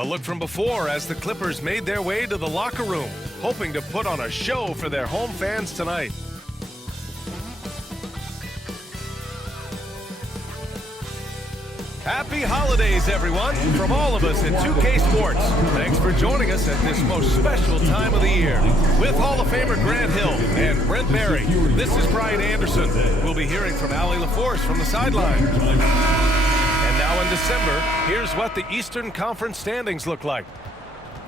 A look from before as the Clippers made their way to the locker room, hoping to put on a show for their home fans tonight. Happy holidays, everyone, from all of us at 2K Sports. Thanks for joining us at this most special time of the year. With Hall of Famer Grant Hill and Brent Barry, this is Brian Anderson. We'll be hearing from Allie LaForce from the sideline. And now in December, here's what the Eastern Conference standings look like.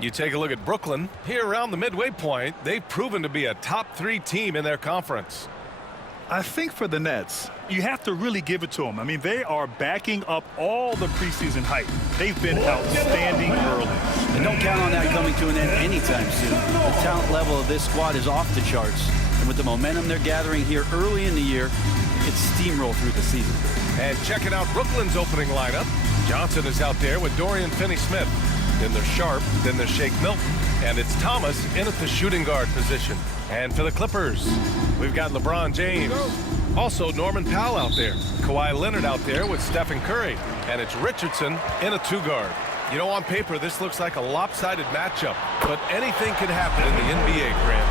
You take a look at Brooklyn. Here around the midway point, they've proven to be a top 3 team in their conference. I think for the Nets, you have to really give it to them. I mean, they are backing up all the preseason hype. They've been outstanding early. And don't count on that coming to an end anytime soon. The talent level of this squad is off the charts. And with the momentum they're gathering here early in the year, it could steamroll through the season. And checking out Brooklyn's opening lineup, Johnson is out there with Dorian Finney-Smith. Then there's Sharp, then there's Shake Milton. And it's Thomas in at the shooting guard position. And for the Clippers, we've got LeBron James. Also Norman Powell out there. Kawhi Leonard out there with Stephen Curry. And it's Richardson in a 2-guard. You know, on paper, this looks like a lopsided matchup. But anything can happen in the NBA, Grant.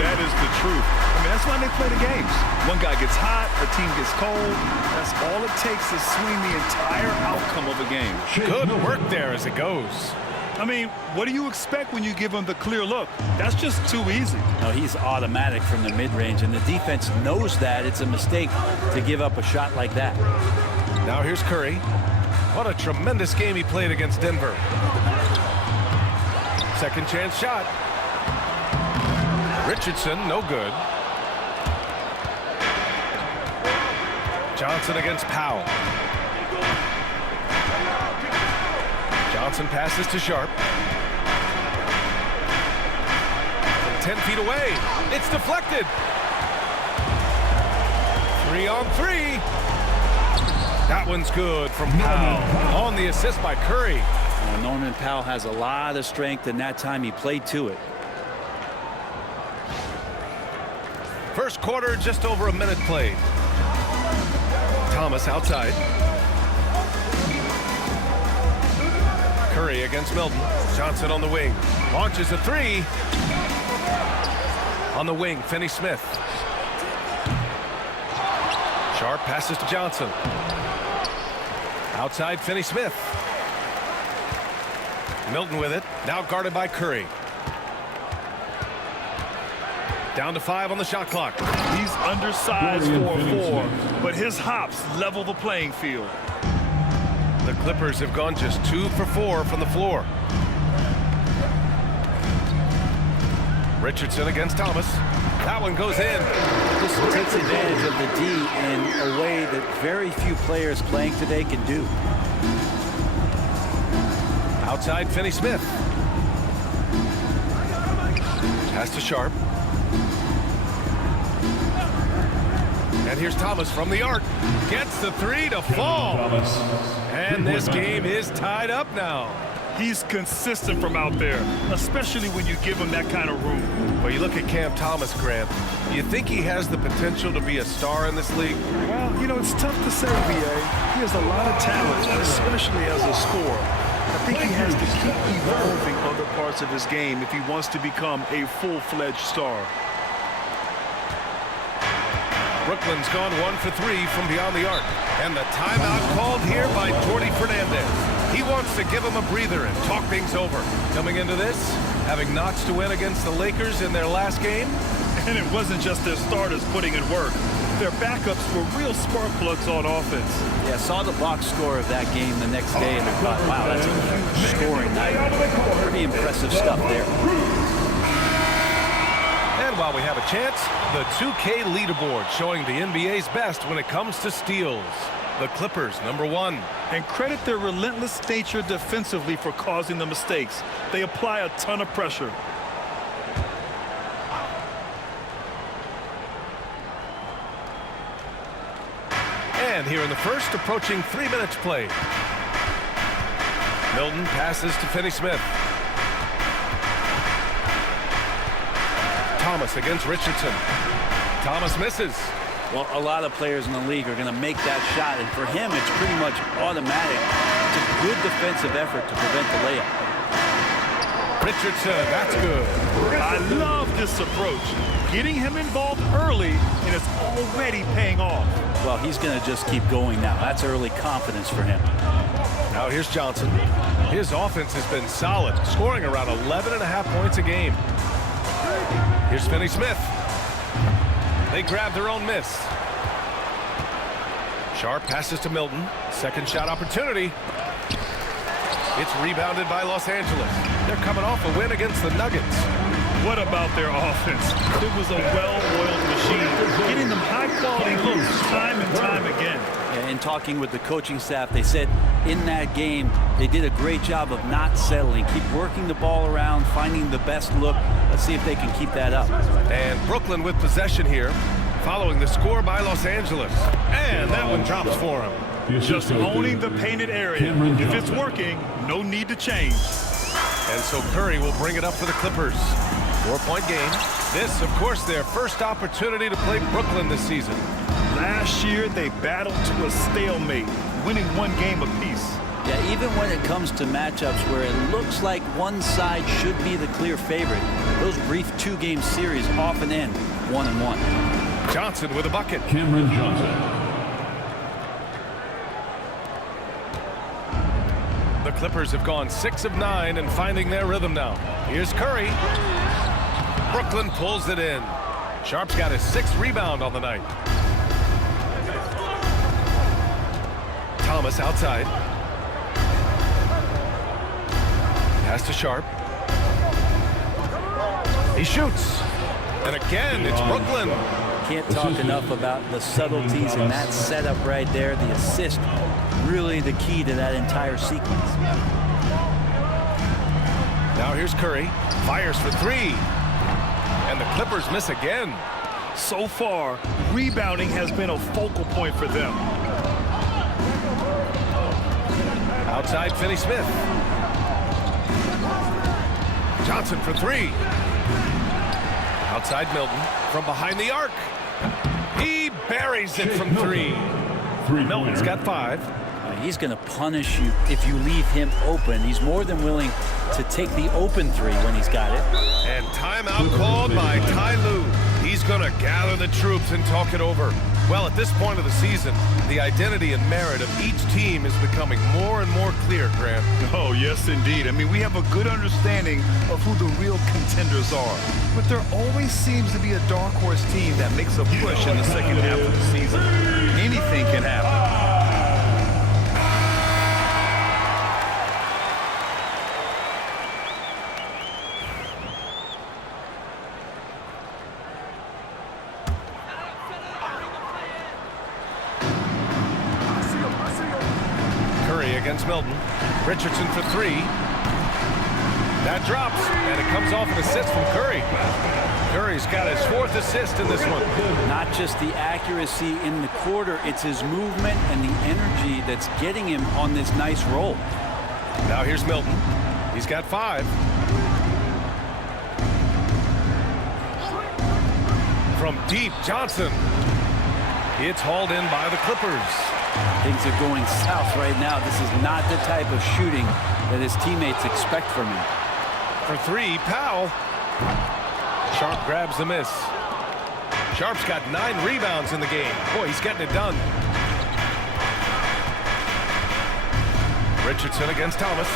That is the truth. I mean, that's why they play the games. One guy gets hot, a team gets cold. That's all it takes to swing the entire outcome of a game. Good work there as it goes. I mean, what do you expect when you give him the clear look? That's just too easy. No, he's automatic from the mid-range, and the defense knows that it's a mistake to give up a shot like that. Now here's Curry. What a tremendous game he played against Denver. Second chance shot. Richardson, no good. Johnson against Powell. Johnson passes to Sharp. From 10 feet away. It's deflected. 3-on-3. That one's good from Powell. On the assist by Curry. Norman Powell has a lot of strength, and that time he played to it. First quarter, just over a minute played. Thomas outside. Curry against Milton. Johnson on the wing. Launches a 3. On the wing, Finney-Smith. Sharp passes to Johnson. Outside, Finney-Smith. Milton with it. Now guarded by Curry. Down to 5 on the shot clock. He's undersized for a 4, but his hops level the playing field. The Clippers have gone just 2 for 4 from the floor. Richardson against Thomas. That one goes in. This takes advantage of the D in a way that very few players playing today can do. Outside, Finney-Smith. Pass to Sharp. And here's Thomas from the arc. Gets the 3 to fall. And this game is tied up now. He's consistent from out there, especially when you give him that kind of room. Well, you look at Cam Thomas, Grant. You think he has the potential to be a star in this league? Well, you know, it's tough to say, B.A. He has a lot of talent, especially as a scorer. I think he has to keep evolving other parts of his game if he wants to become a full-fledged star. Brooklyn's gone 1 for 3 from beyond the arc. And the timeout called here by Jordi Fernandez. He wants to give him a breather and talk things over. Coming into this, having notched to win against the Lakers in their last game. And it wasn't just their starters putting in work. Their backups were real spark plugs on offense. Yeah, saw the box score of that game the next day and thought, wow, that's a huge scoring night. Pretty impressive stuff there. And while we have a chance, the 2K leaderboard showing the NBA's best when it comes to steals. The Clippers, number 1. And credit their relentless nature defensively for causing the mistakes. They apply a ton of pressure. And here in the first, approaching 3 minutes played. Milton passes to Finney-Smith. Thomas against Richardson. Thomas misses. Well, a lot of players in the league are going to make that shot, and for him, it's pretty much automatic That's a good defensive effort to prevent the layup. Richardson, that's good. I love this approach. Getting him involved early, and it's already paying off. Well, he's going to just keep going now. That's early confidence for him. Now here's Johnson. His offense has been solid, scoring around 11.5 points a game. Here's Finney-Smith. They grab their own miss. Sharp passes to Milton. Second shot opportunity. It's rebounded by Los Angeles. They're coming off a win against the Nuggets. What about their offense? It was a well-oiled machine, getting them high-quality looks time and time again. In talking with the coaching staff, they said in that game they did a great job of not settling. Keep working the ball around, finding the best look. Let's see if they can keep that up. And Brooklyn with possession here, following the score by Los Angeles. And that one drops for him. Just owning the painted area. If it's working, no need to change. And so Curry will bring it up for the Clippers. 4-point game. This, of course, their first opportunity to play Brooklyn this season. Last year, they battled to a stalemate, winning one game apiece. Yeah, even when it comes to matchups where it looks like one side should be the clear favorite, those brief two-game series often end 1-1. Johnson with a bucket. Cameron Johnson. The Clippers have gone 6 of 9 and finding their rhythm now. Here's Curry. Brooklyn pulls it in. Sharp's got his 6th rebound on the night. Thomas outside. Pass to Sharp. He shoots. And again, it's Brooklyn. Can't talk enough about the subtleties in that setup right there. The assist, really the key to that entire sequence. Now here's Curry. Fires for 3. And the Clippers miss again. So far, rebounding has been a focal point for them. Outside Finney-Smith. Johnson for 3. Outside Milton from behind the arc. He buries it from 3. Milton's got 5. He's going to punish you if you leave him open. He's more than willing to take the open 3 when he's got it. And timeout called by Ty Lue. He's going to gather the troops and talk it over. Well, at this point of the season, the identity and merit of each team is becoming more and more clear, Grant. Oh, yes, indeed. I mean, we have a good understanding of who the real contenders are. But there always seems to be a dark horse team that makes a push in the second half of the season. Anything can happen. Against Milton. Richardson for 3. That drops, and it comes off an assist from Curry. Curry's got his 4th assist in this one. Not just the accuracy in the quarter, it's his movement and the energy that's getting him on this nice roll. Now here's Milton. He's got 5. From deep, Johnson. It's hauled in by the Clippers. Things are going south right now. This is not the type of shooting that his teammates expect from him. For 3, Powell. Sharp grabs the miss. Sharp's got 9 rebounds in the game. Boy, he's getting it done. Richardson against Thomas.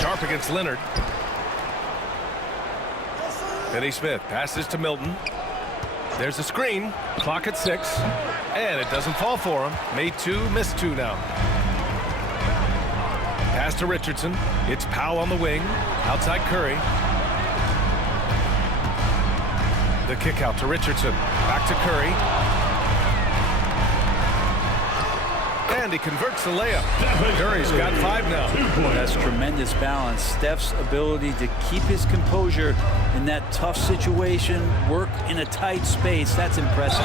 Sharp against Leonard. Finney-Smith passes to Milton. There's a screen. Clock at 6. And it doesn't fall for him. Made 2, missed 2 now. Pass to Richardson. It's Powell on the wing. Outside Curry. The kick out to Richardson. Back to Curry. And he converts the layup. Curry's got 5 now. That's tremendous balance. Steph's ability to keep his composure in that tough situation, work in a tight space, that's impressive.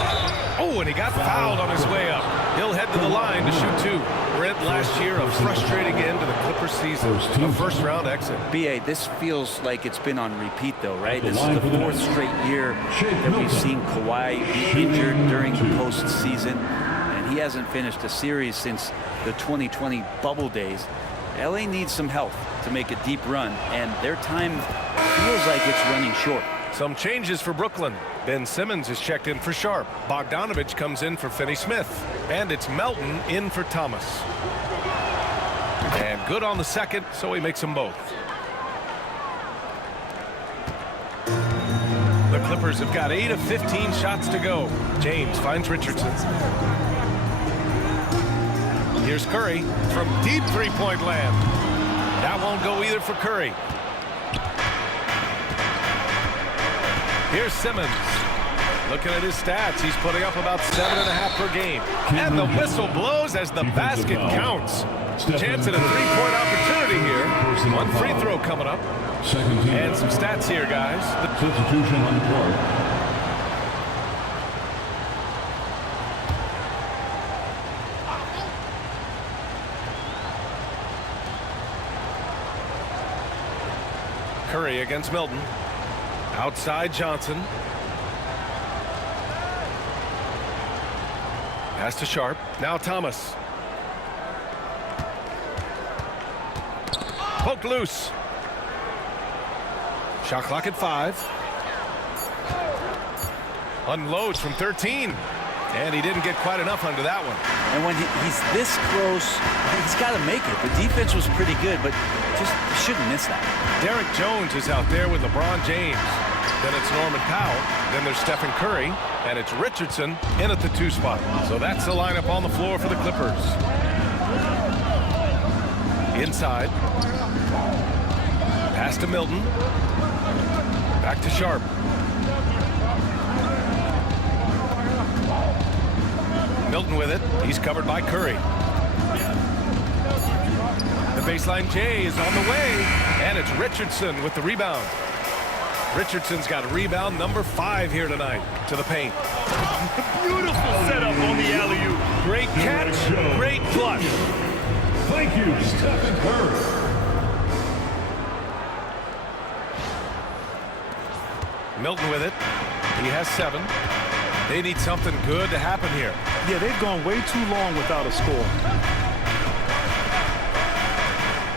Oh, and he got fouled on his way up. He'll head to the line to shoot 2. Brent, last year, a frustrating end to the Clippers season. A first-round exit. B.A., this feels like it's been on repeat, though, right? This is the 4th straight year that we've seen Kawhi be injured during the postseason. He hasn't finished a series since the 2020 bubble days. LA needs some help to make a deep run, and their time feels like it's running short. Some changes for Brooklyn. Ben Simmons is checked in for Sharp. Bogdanovich comes in for Finney-Smith. And it's Melton in for Thomas. And good on the second, so he makes them both. The Clippers have got 8 of 15 shots to go. James finds Richardson. Here's Curry from deep three-point land. That won't go either for Curry. Here's Simmons. Looking at his stats, he's putting up about 7.5 per game. And the whistle blows as the basket counts. Chance at a three-point opportunity here. One free throw coming up. And some stats here, guys. Substitution on the court. Curry against Milton. Outside Johnson. Pass to Sharp. Now Thomas. Poked loose. Shot clock at 5. Unloads from 13. And he didn't get quite enough under that one. And when he's this close, he's got to make it. The defense was pretty good, but just shouldn't miss that. Derek Jones is out there with LeBron James. Then it's Norman Powell. Then there's Stephen Curry. And it's Richardson in at the 2 spot. So that's the lineup on the floor for the Clippers. Inside. Pass to Milton. Back to Sharp. Milton with it. He's covered by Curry. The baseline J is on the way. And it's Richardson with the rebound. Richardson's got rebound number 5 here tonight to the paint. Beautiful setup on the alley-oop. Great catch, great flush. Thank you, Stephen Curry. Milton with it. He has 7. They need something good to happen here. Yeah, they've gone way too long without a score.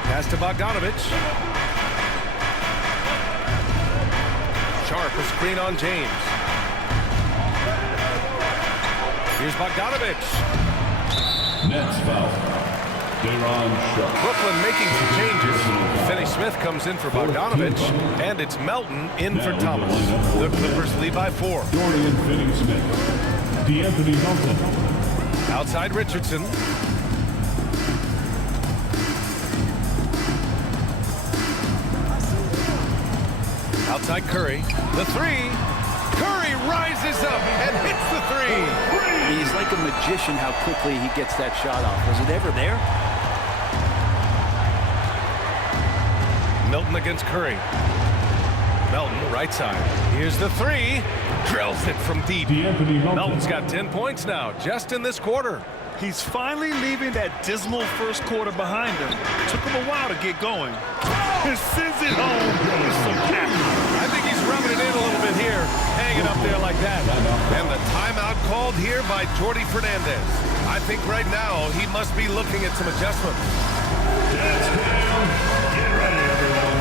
Pass to Bogdanovich. Sharp, a screen on James. Here's Bogdanovich. Nets foul. Day'Ron Sharp. Brooklyn making some changes. Finney-Smith comes in for Bogdanovich, and it's Melton in for Thomas. The Clippers lead by 4. Dorian Finney-Smith. D'Anthony Melton. Outside Richardson. Outside Curry. The 3. Curry rises up and hits the 3. He's like a magician how quickly he gets that shot off. Was it ever there? Milton against Curry. Melton, right side. Here's the 3. Drills it from deep. D'Anthony Melton. Melton's got 10 points now, just in this quarter. He's finally leaving that dismal first quarter behind him. Took him a while to get going. And sends it home with some passion. I think he's rubbing it in a little bit here, hanging up there like that. And the timeout called here by Jordi Fernandez. I think right now he must be looking at some adjustments. Jets down. Get ready, everyone.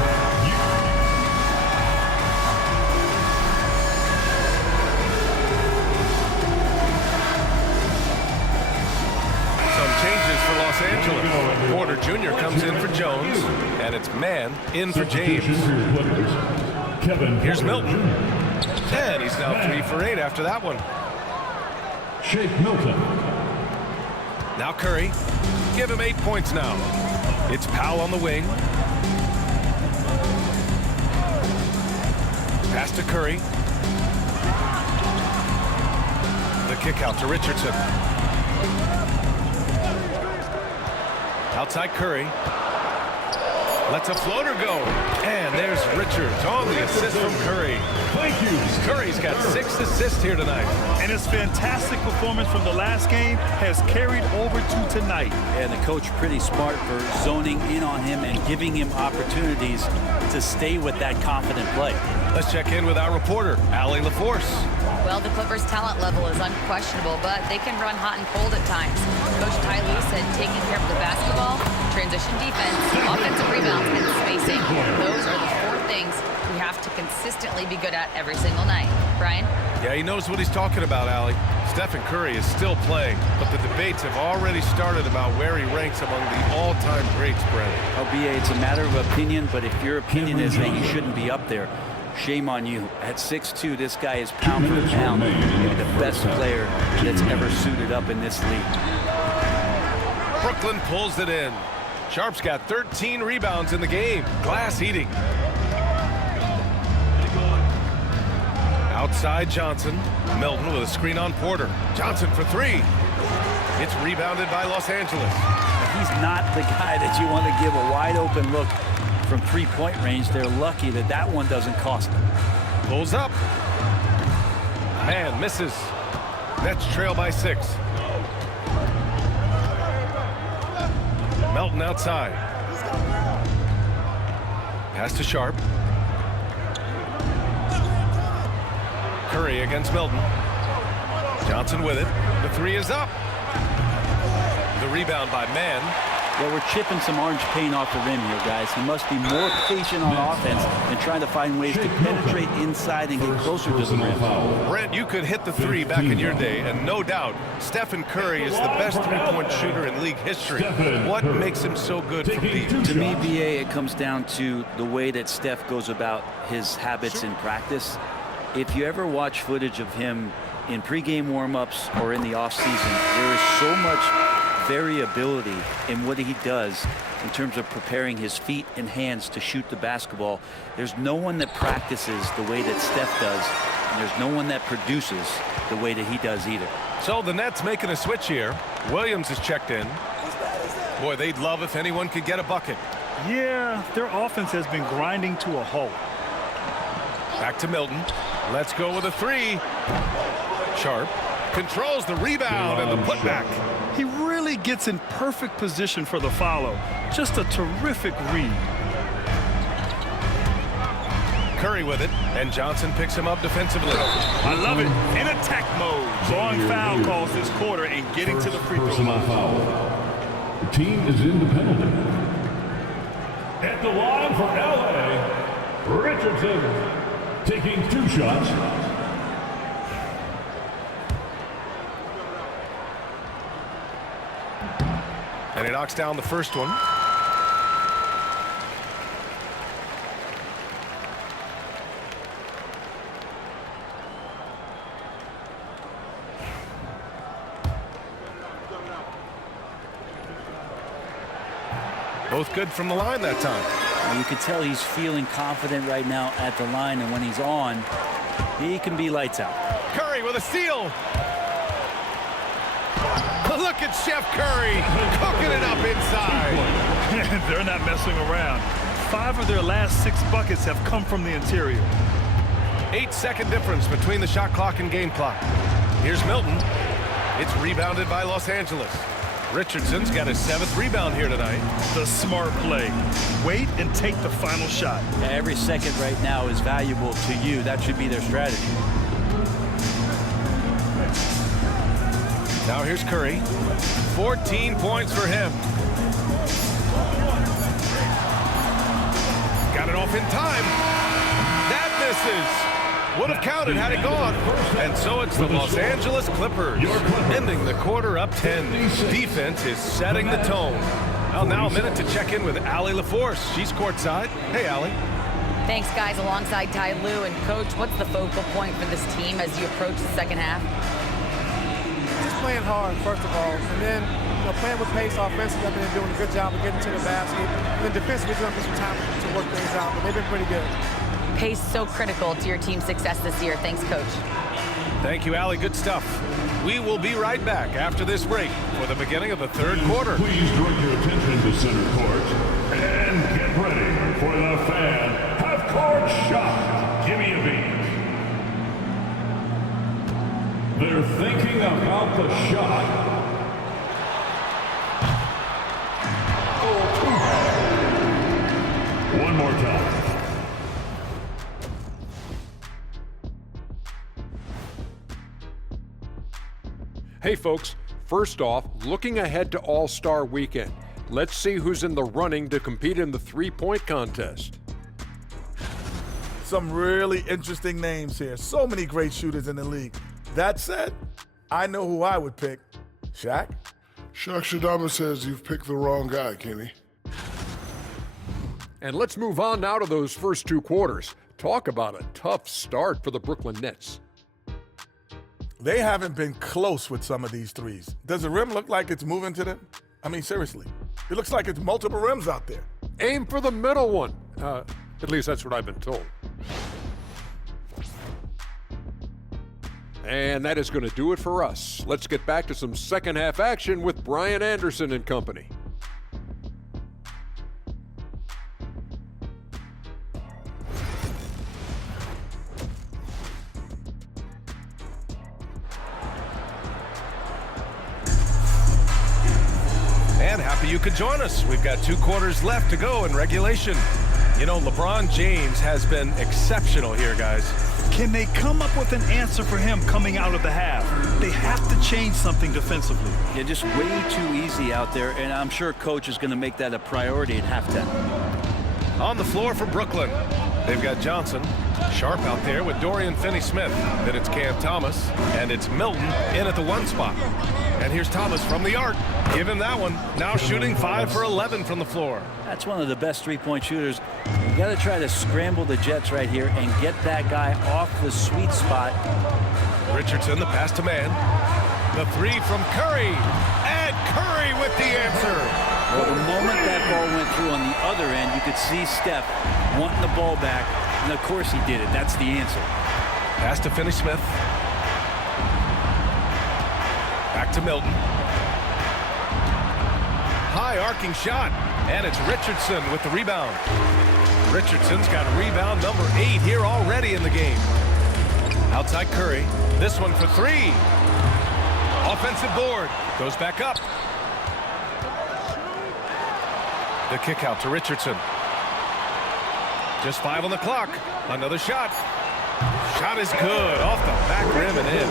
Some changes for Los Angeles. Porter Jr. comes in for Jones, and it's Mann in for James. Here's Milton. And he's now 3 for 8 after that one. Shake Milton. Now Curry. Give him 8 points now. It's Powell on the wing. Pass to Curry. The kick out to Richardson. Outside Curry. Lets a floater go. And there's Richards on the assist from Curry. Thank you. Curry's got 6 assists here tonight. And his fantastic performance from the last game has carried over to tonight. And the coach pretty smart for zoning in on him and giving him opportunities to stay with that confident play. Let's check in with our reporter, Allie LaForce. Well, the Clippers' talent level is unquestionable, but they can run hot and cold at times. Coach Ty Lue said taking care of the basketball, transition defense, offensive rebounds, and spacing. Those are the 4 things we have to consistently be good at every single night. Brian? Yeah, he knows what he's talking about, Allie. Stephen Curry is still playing, but the debates have already started about where he ranks among the all-time greats, Brent. BA, it's a matter of opinion, but if your opinion is that he shouldn't be up there, shame on you. At 6'2", this guy is pound for pound the best player that's ever suited up in this league. Brooklyn pulls it in. Sharp's got 13 rebounds in the game. Glass eating. Outside Johnson. Milton with a screen on Porter. Johnson for 3. It's rebounded by Los Angeles. He's not the guy that you want to give a wide open look from 3-point range. They're lucky that that one doesn't cost them. Pulls up. And misses. Nets trail by 6. Melton outside. Pass to Sharp. Curry against Milton. Johnson with it. The 3 is up. The rebound by Mann. Well, we're chipping some orange paint off the rim here, guys. He must be more patient on offense and trying to find ways to penetrate inside and get closer to the rim. Brent, you could hit the 3 back in your day, and no doubt, Stephen Curry is the best three-point shooter in league history. What makes him so good from deep? To me, BA, it comes down to the way that Steph goes about his habits in practice. If you ever watch footage of him in pregame warm-ups or in the offseason, there is so much variability in what he does in terms of preparing his feet and hands to shoot the basketball. There's no one that practices the way that Steph does, and there's no one that produces the way that he does either. So the Nets making a switch here. Williams is checked in. Boy, they'd love if anyone could get a bucket. Yeah, their offense has been grinding to a halt. Back to Milton. Let's go with a 3. Sharp controls the rebound and the putback. He really gets in perfect position for the follow. Just a terrific read. Curry with it, and Johnson picks him up defensively. I love it. In attack mode. Drawing foul calls this quarter and getting to the free throw Personal line. foul. The team is in the penalty. At the line for LA, Richardson taking 2 shots. And he knocks down the first one. Both good from the line that time. And you can tell he's feeling confident right now at the line, and when he's on, he can be lights out. Curry with a steal. Look at Chef Curry cooking it up inside. They're not messing around. 5 of their last 6 buckets have come from the interior. 8-second difference between the shot clock and game clock. Here's Milton. It's rebounded by Los Angeles. Richardson's got his 7th rebound here tonight. The smart play. Wait and take the final shot. Every second right now is valuable to you. That should be their strategy. Now here's Curry. 14 points for him. Got it off in time. That misses. Would have counted had it gone. And so it's the Los Angeles Clippers ending the quarter up 10. Defense is setting the tone. Well, now a minute to check in with Allie LaForce. She's courtside. Hey, Allie. Thanks, guys. Alongside Ty Lue and Coach, what's the focal point for this team as you approach the second half? Just playing hard, first of all, and then playing with pace offensively. They've been doing a good job of getting to the basket. And then defensively, we're going to get some time to work things out, but they've been pretty good. Pace so critical to your team's success this year. Thanks, Coach. Thank you, Allie. Good stuff. We will be right back after this break for the beginning of the third quarter. Please direct your attention to center court and get ready for the fan half-court shot. Give me a beat. They're thinking about the shot. One more time. Hey folks, first off, looking ahead to All-Star Weekend. Let's see who's in the running to compete in the three-point contest. Some really interesting names here. So many great shooters in the league. That said, I know who I would pick. Shaq? Shaq Shadama says you've picked the wrong guy, Kenny. And let's move on now to those first two quarters. Talk about a tough start for the Brooklyn Nets. They haven't been close with some of these threes. Does the rim look like it's moving to them? I mean, seriously. It looks like it's multiple rims out there. Aim for the middle one. At least that's what I've been told. And that is going to do it for us. Let's get back to some second half action with Brian Anderson and company. And happy you could join us. We've got 2 quarters left to go in regulation. You know, LeBron James has been exceptional here, guys. Can they come up with an answer for him coming out of the half? They have to change something defensively. Yeah, just way too easy out there, and I'm sure coach is going to make that a priority at halftime. On the floor for Brooklyn, they've got Johnson, Sharp out there with Dorian Finney-Smith. Then it's Cam Thomas, and it's Milton in at the 1 spot. And here's Thomas from the arc. Give him that one. Now shooting 5 for 11 from the floor. That's one of the best three-point shooters. You got to try to scramble the Jets right here and get that guy off the sweet spot. Richardson, the pass to man. The 3 from Curry. And Curry with the answer. Well, the moment that ball went through on the other end, you could see Steph wanting the ball back. And of course he did it. That's the answer. Pass to Finney-Smith. Back to Milton. High arcing shot. And it's Richardson with the rebound. Richardson's got rebound number 8 here already in the game. Outside Curry. This one for 3. Offensive board. Goes back up. The kick out to Richardson. Just 5 on the clock. Another shot. Shot is good. Off the back rim and in.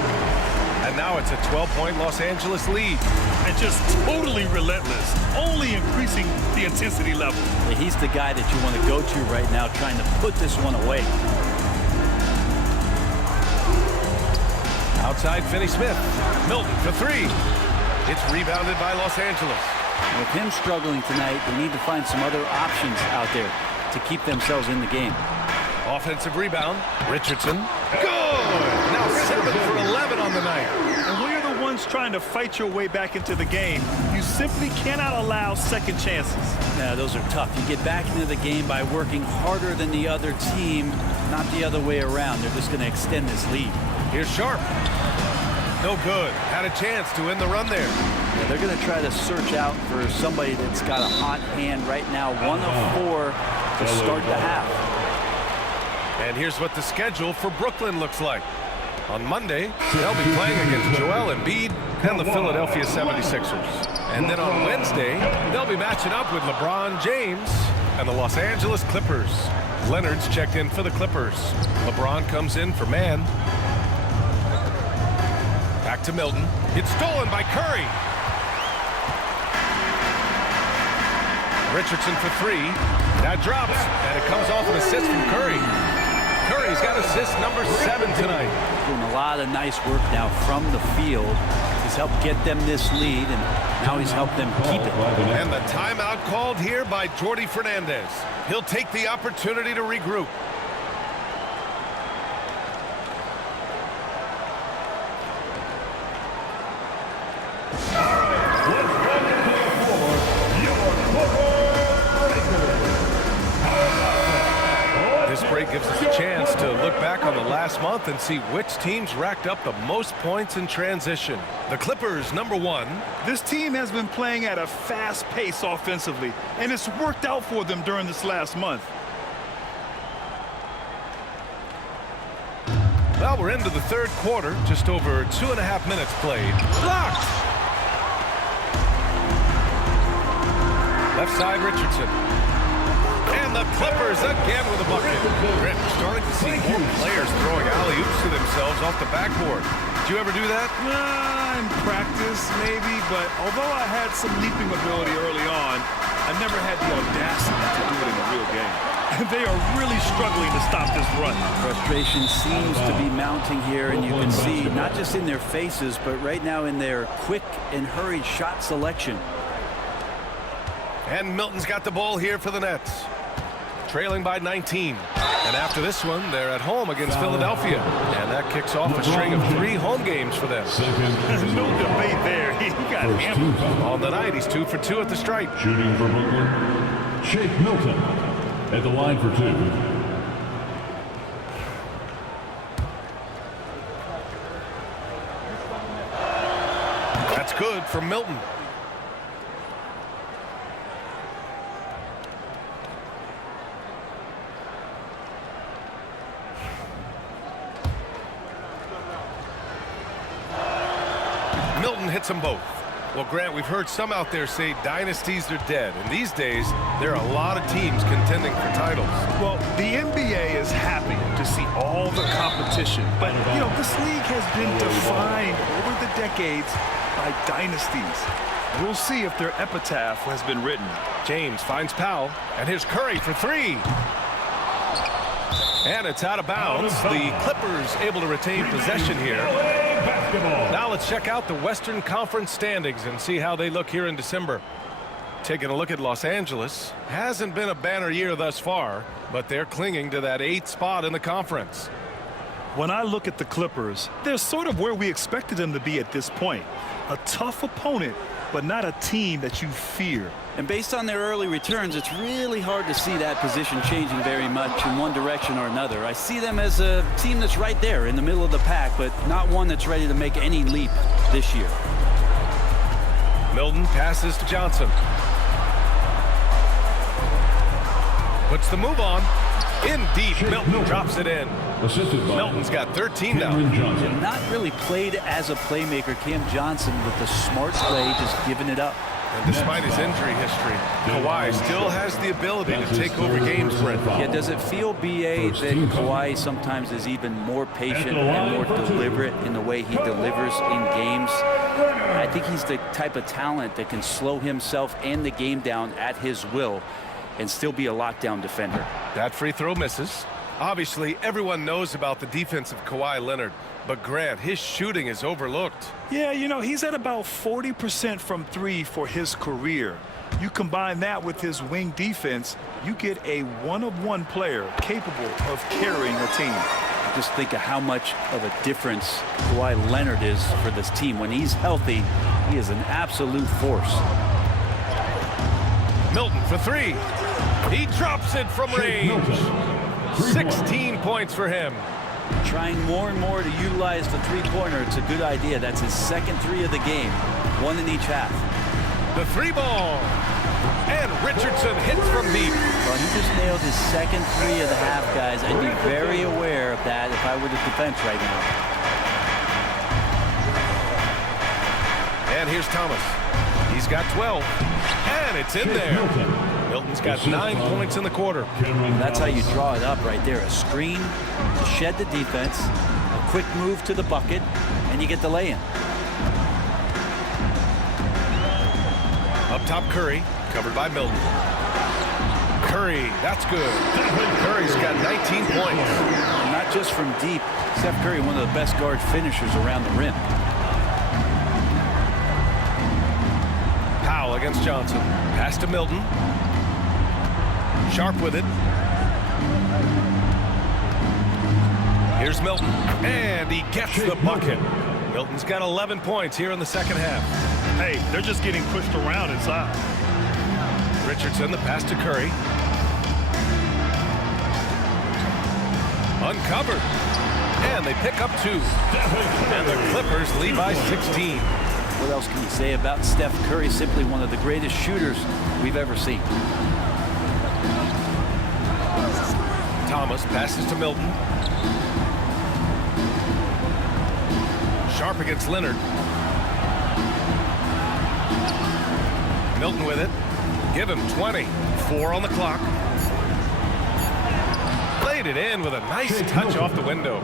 And now it's a 12-point Los Angeles lead. And just totally relentless, only increasing the intensity level. Yeah, he's the guy that you want to go to right now, trying to put this one away. Outside Finney-Smith. Milton for 3. It's rebounded by Los Angeles. With him struggling tonight, they need to find some other options out there to keep themselves in the game. Offensive rebound. Richardson. Good! Now 7 for 11 on the night. And when you're the ones trying to fight your way back into the game, you simply cannot allow second chances. Yeah, those are tough. You get back into the game by working harder than the other team, not the other way around. They're just going to extend this lead. Here's Sharp. No good. Had a chance to win the run there. Yeah, they're going to try to search out for somebody that's got a hot hand right now. 1 of 4 to start the half. And here's what the schedule for Brooklyn looks like. On Monday, they'll be playing against Joel Embiid and the Philadelphia 76ers. And then on Wednesday, they'll be matching up with LeBron James and the Los Angeles Clippers. Leonard's checked in for the Clippers. LeBron comes in for man. Back to Milton. It's stolen by Curry. Richardson for 3. That drops, and it comes off an assist from Curry. Curry's got assist number 7 tonight. Doing a lot of nice work now from the field. He's helped get them this lead, and now he's helped them keep it. And the timeout called here by Jordi Fernandez. He'll take the opportunity to regroup. break gives us a chance to look back on the last month and see which teams racked up the most points in transition. The Clippers, number 1. This team has been playing at a fast pace offensively, and it's worked out for them during this last month. Well, we're into the third quarter, just over 2.5 minutes played. Blocked! Left side, Richardson. And the Clippers again with a bucket. Grant, we're starting to see more players throwing alley-oops to themselves off the backboard. Did you ever do that? In practice, maybe, but although I had some leaping ability early on, I never had the audacity to do it in a real game. They are really struggling to stop this run. Frustration seems to be mounting here, and you can see not just in their faces, but right now in their quick and hurried shot selection. And Milton's got the ball here for the Nets. Trailing by 19. And after this one, they're at home against Philadelphia. And that kicks off a string of 3 home games for them. There's no debate there. He got hammered. On the night, he's 2 for 2 at the stripe. Shooting for Brooklyn, Shake Milton at the line for 2. That's good for Milton. Milton hits them both. Well, Grant, we've heard some out there say dynasties are dead. And these days, there are a lot of teams contending for titles. Well, the NBA is happy to see all the competition. But, you know, this league has been defined over the decades by dynasties. We'll see if their epitaph has been written. James finds Powell. And here's Curry for 3. And it's out of bounds. The Clippers able to retain possession here. Now let's check out the Western Conference standings and see how they look here in December. Taking a look at Los Angeles. Hasn't been a banner year thus far, but they're clinging to that 8th spot in the conference. When I look at the Clippers, they're sort of where we expected them to be at this point. A tough opponent, but not a team that you fear. And based on their early returns, it's really hard to see that position changing very much in one direction or another. I see them as a team that's right there in the middle of the pack, but not one that's ready to make any leap this year. Milton passes to Johnson. Puts the move on. In deep, Milton drops it in. Milton's got 13 now. Not really played as a playmaker. Cam Johnson with the smart play, just giving it up. And despite his injury history, Kawhi still has the ability to take over games, Brent. Yeah, does it feel, B.A., that Kawhi sometimes is even more patient and more deliberate in the way he delivers in games? I think he's the type of talent that can slow himself and the game down at his will and still be a lockdown defender. That free throw misses. Obviously, everyone knows about the defense of Kawhi Leonard, but Grant, his shooting is overlooked. Yeah, you know, he's at about 40% from 3 for his career. You combine that with his wing defense, you get a one-of-one player capable of carrying a team. Just think of how much of a difference Kawhi Leonard is for this team. When he's healthy, he is an absolute force. Milton for 3. He drops it from range. 16 points for him. Trying more and more to utilize the three-pointer. It's a good idea. That's his second 3 of the game. 1 in each half. The 3 ball. And Richardson hits from deep. Well, he just nailed his second 3 of the half, guys. I'd be very aware of that if I were the defense right now. And here's Thomas. He's got 12. And it's in there. Milton's got 9 points in the quarter. That's how you draw it up right there. A screen to shed the defense, a quick move to the bucket, and you get the lay-in. Up top, Curry, covered by Milton. Curry, that's good. Curry's got 19 points. And not just from deep. Steph Curry, one of the best guard finishers around the rim. Powell against Johnson. Pass to Milton. Sharp with it. Here's Milton. And he gets the bucket. Milton's got 11 points here in the second half. Hey, they're just getting pushed around inside. Richardson, the pass to Curry. Uncovered. And they pick up 2. And the Clippers lead by 16. What else can you say about Steph Curry? Simply one of the greatest shooters we've ever seen. Thomas passes to Milton. Sharp against Leonard. Milton with it. Give him 20. 4 on the clock. Laid it in with a nice touch off the window.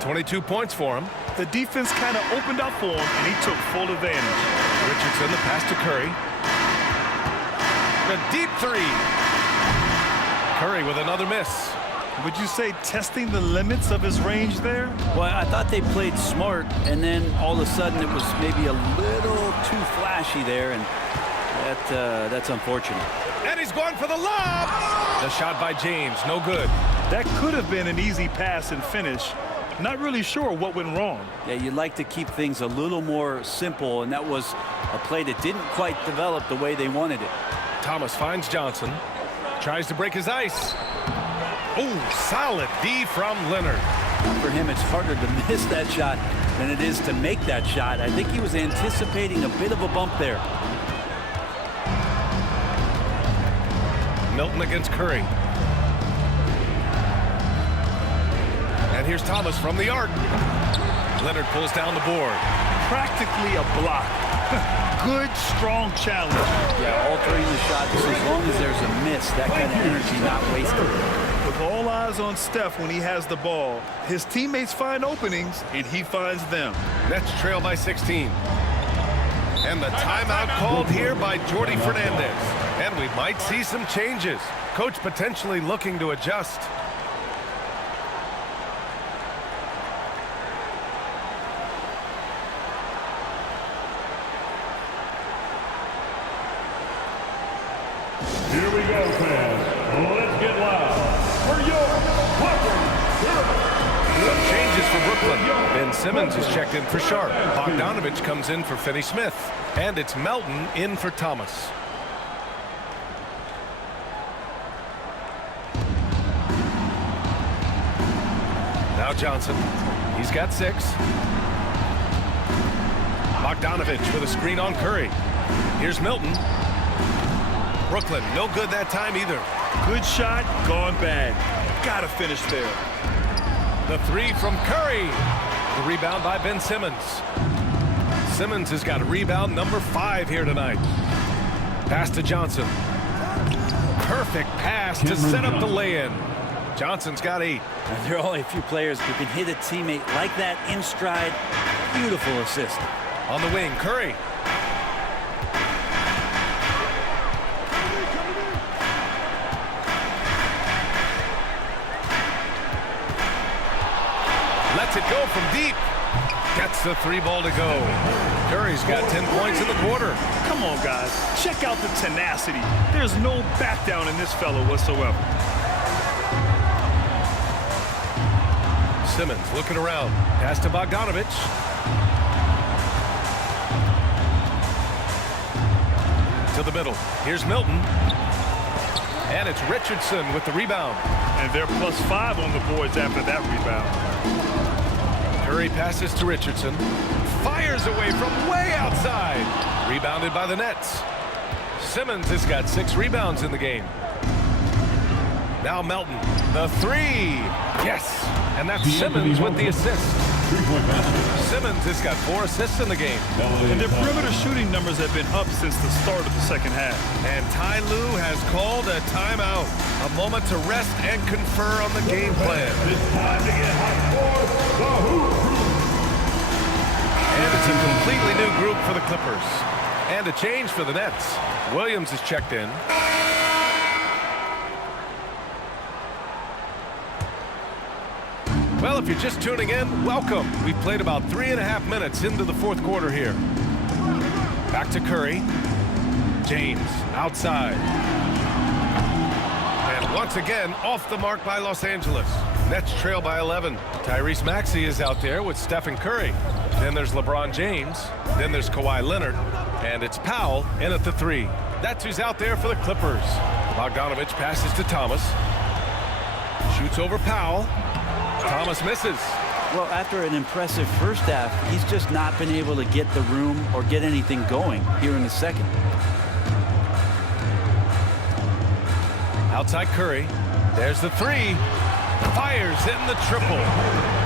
22 points for him. The defense kind of opened up for him, and he took full advantage. Richardson, the pass to Curry. The deep 3. Curry with another miss. Would you say testing the limits of his range there? Well, I thought they played smart, and then all of a sudden it was maybe a little too flashy there, and that's unfortunate. And he's going for the lob. The shot by James, no good. That could have been an easy pass and finish. Not really sure what went wrong. Yeah, you'd like to keep things a little more simple, and that was a play that didn't quite develop the way they wanted it. Thomas finds Johnson. Tries to break his ice. Oh, solid D from Leonard. For him, it's harder to miss that shot than it is to make that shot. I think he was anticipating a bit of a bump there. Milton against Curry. And here's Thomas from the arc. Leonard pulls down the board. Practically a block. Good, strong challenge. Yeah, altering the shot as long as there's a miss, that kind of energy not wasted. With all eyes on Steph when he has the ball, his teammates find openings, and he finds them. Nets trail by 16. And the timeout called here by Jordi Fernandez. And we might see some changes. Coach potentially looking to adjust. Here we go, fans. Let's get loud for your Some changes for Brooklyn. Ben Simmons is checked in for Sharp. Bogdanovich comes in for Finney-Smith. And it's Melton in for Thomas. Now Johnson. He's got 6. Bogdanovich with a screen on Curry. Here's Milton. Brooklyn, no good that time either. Good shot, gone bad. Gotta finish there. The 3 from Curry. The rebound by Ben Simmons. Simmons has got rebound number 5 here tonight. Pass to Johnson. Perfect pass to set up the lay-in. Johnson's got 8. And there are only a few players who can hit a teammate like that in stride. Beautiful assist. On the wing, Curry. Lets it go from deep. Gets the 3 ball to go. Curry's got 10 points in the quarter. Come on, guys. Check out the tenacity. There's no back down in this fellow whatsoever. Simmons looking around. Pass to Bogdanovich. To the middle. Here's Milton. And it's Richardson with the rebound. And they're +5 on the boards after that rebound. Curry passes to Richardson. Fires away from way outside. Rebounded by the Nets. Simmons has got 6 rebounds in the game. Now Melton. The 3. Yes. And that's Simmons with the assist. Simmons has got 4 assists in the game. And their perimeter shooting numbers have been up since the start of the second half. And Ty Lue has called a timeout. A moment to rest and confer on the game plan. It's time to get hot for the Hoop. And it's a completely new group for the Clippers. And a change for the Nets. Williams is checked in. Well, if you're just tuning in, welcome. We've played about 3.5 minutes into the 4th quarter here. Back to Curry. James outside. And once again, off the mark by Los Angeles. Nets trail by 11. Tyrese Maxey is out there with Stephen Curry. Then there's LeBron James. Then there's Kawhi Leonard. And it's Powell in at the 3. That's who's out there for the Clippers. Bogdanovich passes to Thomas. Shoots over Powell. Thomas misses. Well, after an impressive first half, he's just not been able to get the room or get anything going here in the second. Outside Curry. There's the three. Fires hitting the triple.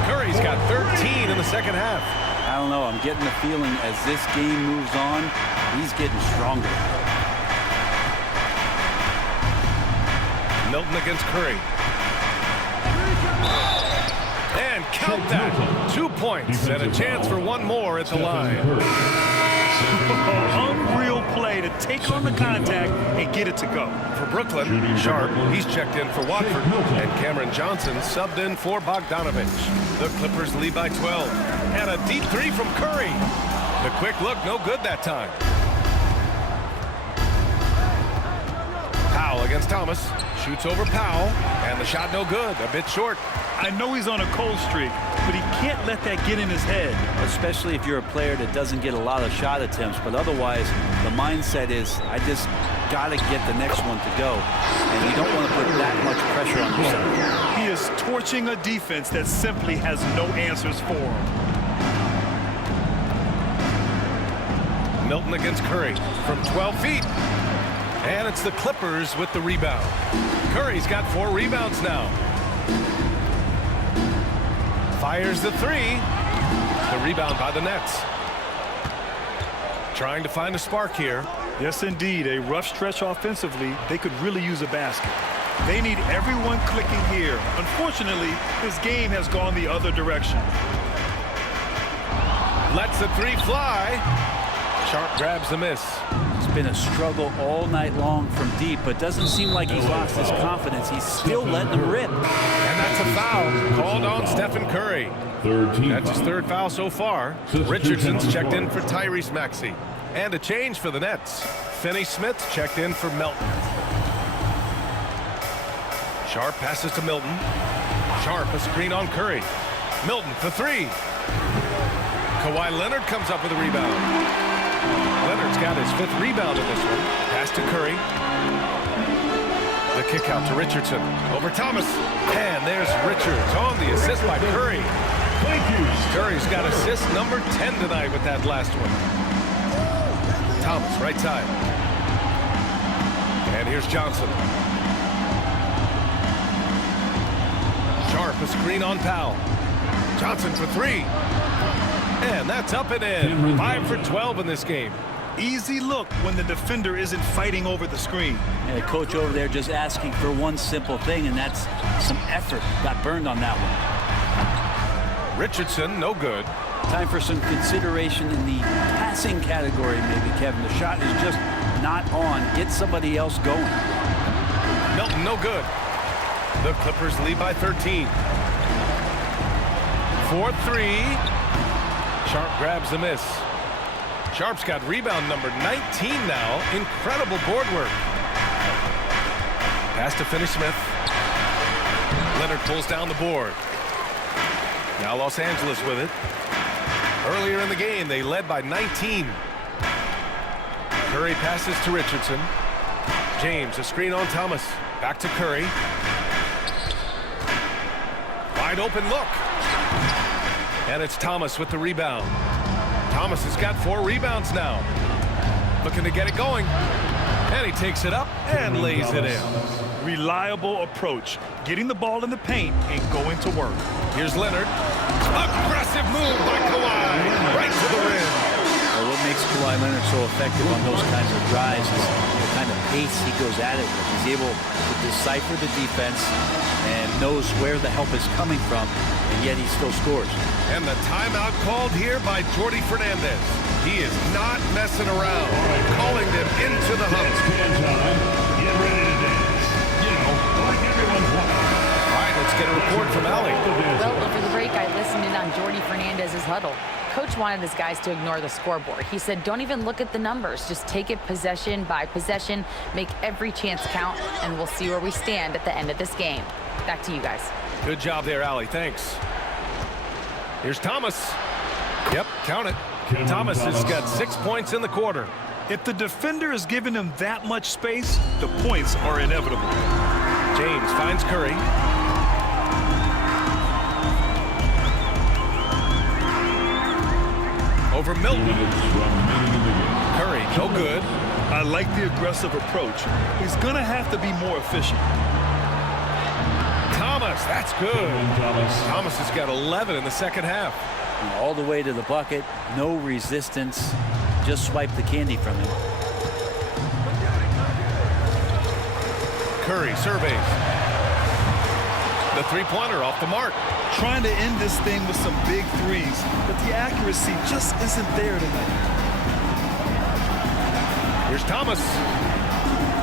Curry's got 13 in the second half. I don't know. I'm getting the feeling as this game moves on, he's getting stronger. Milton against Curry. And count that. 2 points and a chance for one more at the line. Unreal play to take on the contact and get it to go. For Brooklyn, Sharp, he's checked in for Watford. And Cameron Johnson subbed in for Bogdanovich. The Clippers lead by 12. And a deep three from Curry. The quick look, no good that time. Powell against Thomas. Shoots over Powell. And the shot no good, a bit short. I know he's on a cold streak, but he can't let that get in his head. Especially if you're a player that doesn't get a lot of shot attempts, but otherwise the mindset is I just got to get the next one to go, and you don't want to put that much pressure on yourself. He is torching a defense that simply has no answers for him. Milton against Curry from 12 feet. And it's the Clippers with the rebound. Curry's got 4 rebounds now. Fires the three. The rebound by the Nets. Trying to find a spark here. Yes, indeed. A rough stretch offensively. They could really use a basket. They need everyone clicking here. Unfortunately, this game has gone the other direction. Lets the three fly. Sharp grabs the miss. It's been a struggle all night long from deep, but doesn't seem like he's lost his confidence. He's still letting them rip. And that's a foul called on Stephen Curry. That's his 3rd foul so far. Richardson's checked in for Tyrese Maxey. And a change for the Nets. Finney Smith checked in for Melton. Sharp passes to Milton. Sharp a screen on Curry. Milton for 3. Kawhi Leonard comes up with a rebound. Leonard's got his 5th rebound in this one. Pass to Curry. The kick out to Richardson. Over Thomas. And there's Richards on the assist by Curry. Curry's got assist number 10 tonight with that last one. Thomas, right side. And here's Johnson. Sharp, a screen on Powell. Johnson for 3. And that's up and in. 5 for 12 in this game. Easy look when the defender isn't fighting over the screen. And the coach over there just asking for one simple thing, and that's some effort. Got burned on that one. Richardson, no good. Time for some consideration in the passing category, maybe, Kevin. The shot is just not on. Get somebody else going. Milton, no good. The Clippers lead by 13. 4-3. Sharp grabs the miss. Sharp's got rebound number 19 now. Incredible board work. Pass to Finney Smith. Leonard pulls down the board. Now Los Angeles with it. Earlier in the game, they led by 19. Curry passes to Richardson. James, a screen on Thomas. Back to Curry. Wide open look. And it's Thomas with the rebound. Thomas has got 4 rebounds now. Looking to get it going. And he takes it up and lays it in. Reliable approach. Getting the ball in the paint and going to work. Here's Leonard. Aggressive move by Kawhi. Right to the rim. Well, what makes Kawhi Leonard so effective on those kinds of drives is the kind of pace he goes at it with. He's able to decipher the defense and knows where the help is coming from, and yet he still scores. And the timeout called here by Jordi Fernandez. He is not messing around, calling them into the huddle. Get ready to dance. You know, like everyone's watching. All right, let's get a report from Allie. Well, over the break, I listened in on Jordi Fernandez's huddle. Coach wanted his guys to ignore the scoreboard. He said, don't even look at the numbers. Just take it possession by possession, make every chance count, and we'll see where we stand at the end of this game. Back to you guys. Good job there, Allie. Thanks. Here's Thomas. Yep, count it. Thomas has got 6 points in the quarter. If the defender is giving him that much space, the points are inevitable. James finds Curry. over 2 Milton. minutes remaining in the game. Curry, no good. I like the aggressive approach. He's going to have to be more efficient. Thomas, that's good. Thomas. Thomas has got 11 in the second half. All the way to the bucket, no resistance, just swipe the candy from him. Curry surveys. The three-pointer off the mark. Trying to end this thing with some big threes, but the accuracy just isn't there tonight. Here's Thomas.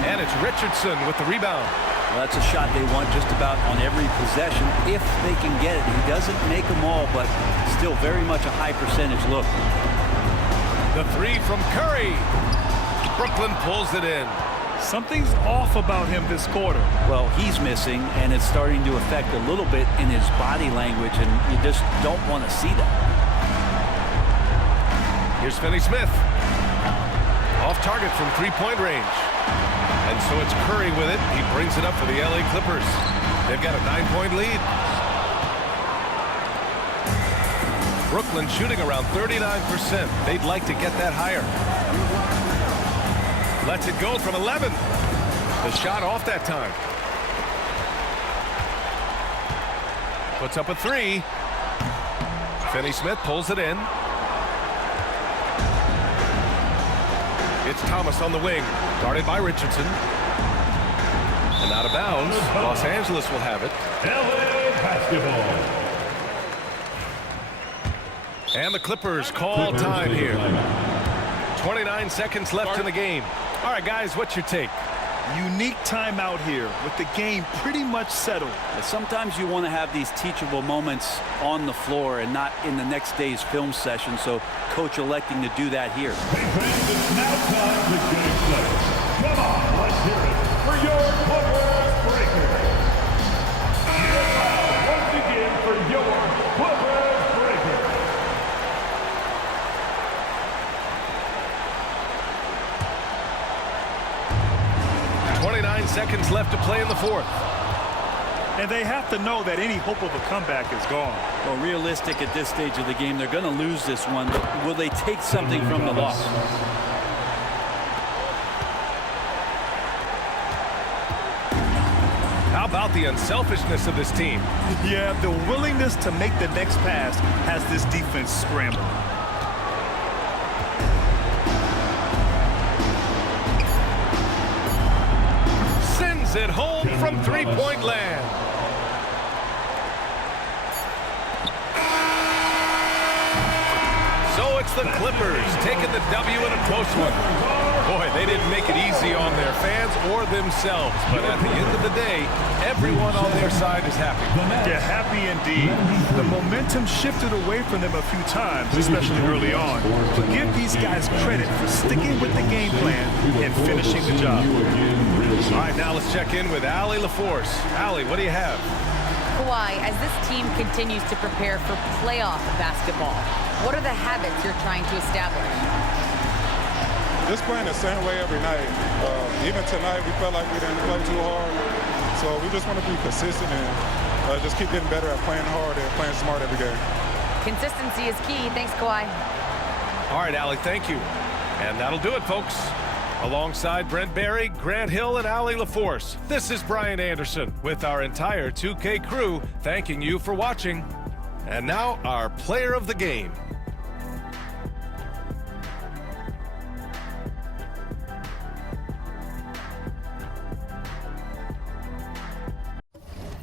And it's Richardson with the rebound. Well, that's a shot they want just about on every possession if they can get it. He doesn't make them all, but still very much a high percentage look. The three from Curry. Brooklyn pulls it in. Something's off about him this quarter. Well, he's missing, and it's starting to affect a little bit in his body language, and you just don't want to see that. Here's Finney-Smith. Off target from three-point range. And so it's Curry with it. He brings it up for the LA Clippers. They've got a 9-point lead. Brooklyn shooting around 39%. They'd like to get that higher. Lets it go from 11. The shot off that time. Puts up a three. Finney-Smith pulls it in. It's Thomas on the wing, guarded by Richardson. And out of bounds, Los Angeles will have it. LA basketball. And the Clippers call time here. 29 seconds left in the game. All right, guys, what's your take? Unique timeout here with the game pretty much settled. Sometimes you want to have these teachable moments on the floor and not in the next day's film session, so coach electing to do that here. Hey fans, it's now time to game play. Come on, let's hear it for your Clippers Breakers. Yeah, once again for your Clippers Breakers. 29 seconds left to play in the fourth. And they have to know that any hope of a comeback is gone. Well, realistic at this stage of the game, they're going to lose this one, but will they take something from the loss? How about the unselfishness of this team? Yeah, the willingness to make the next pass has this defense scrambled. Sends it home from three-point land. So it's the Clippers taking the W in a close one. Boy, they didn't make it easy on their fans or themselves. But at the end of the day, everyone on their side is happy. Yeah, happy indeed. The momentum shifted away from them a few times, especially early on. But give these guys credit for sticking with the game plan and finishing the job. All right, now let's check in with Allie LaForce. Allie, what do you have? Kawhi, as this team continues to prepare for playoff basketball, what are the habits you're trying to establish? Just playing the same way every night. Even tonight, we felt like we didn't play too hard. So we just want to be consistent and just keep getting better at playing hard and playing smart every game. Consistency is key. Thanks, Kawhi. All right, Allie, thank you. And that'll do it, folks. Alongside Brent Barry, Grant Hill, and Allie LaForce, this is Brian Anderson with our entire 2K crew thanking you for watching. And now our player of the game.